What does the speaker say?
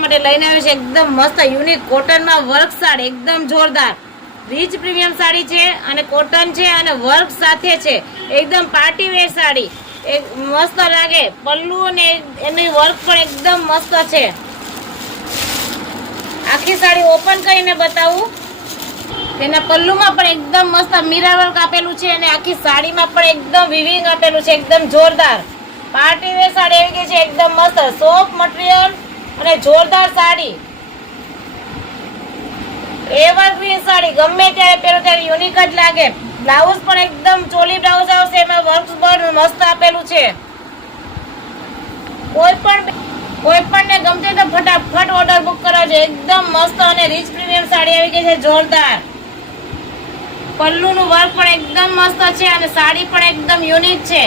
તમારા માટે લઈને આવ્યું છે એકદમ મસ્ત યુનિક કોટનમાં વર્ક સાડી, એકદમ જોરદાર રીચ પ્રીમિયમ સાડી છે અને કોટન છે અને વર્ક સાથે છે, એકદમ પાર્ટી વેર સાડી એક મસ્ત લાગે. પલ્લુ અને એની વર્ક પણ એકદમ મસ્ત છે. આખી સાડી ઓપન કરીને બતાવું. તેના પલ્લુમાં પણ એકદમ મસ્ત મીરા વર્ક આપેલું છે અને આખી સાડીમાં પણ એકદમ વિવિંગ આપેલું છે, એકદમ જોરદાર પાર્ટી વેર સાડી આવી ગઈ છે, એકદમ મસ્ત સોફ્ટ મટીરિયલ અને જોરદાર સાડી. એવરગ્રીન સાડી ગમે ત્યારે પહેરો ત્યારે યુનિક જ લાગે. બ્લાઉઝ પણ એકદમ ચોલી બ્લાઉઝ આવશે, એમાં વર્ક પણ મસ્ત આપેલું છે. કોઈ પણ ને ગમતે તો ફટાફટ ઓર્ડર બુક કરાવજો. એકદમ મસ્ત અને રીચ પ્રીમિયમ સાડી આવી ગઈ છે, જોરદાર. પલ્લુનું વર્ક પણ એકદમ મસ્ત છે અને સાડી પણ એકદમ યુનિક છે.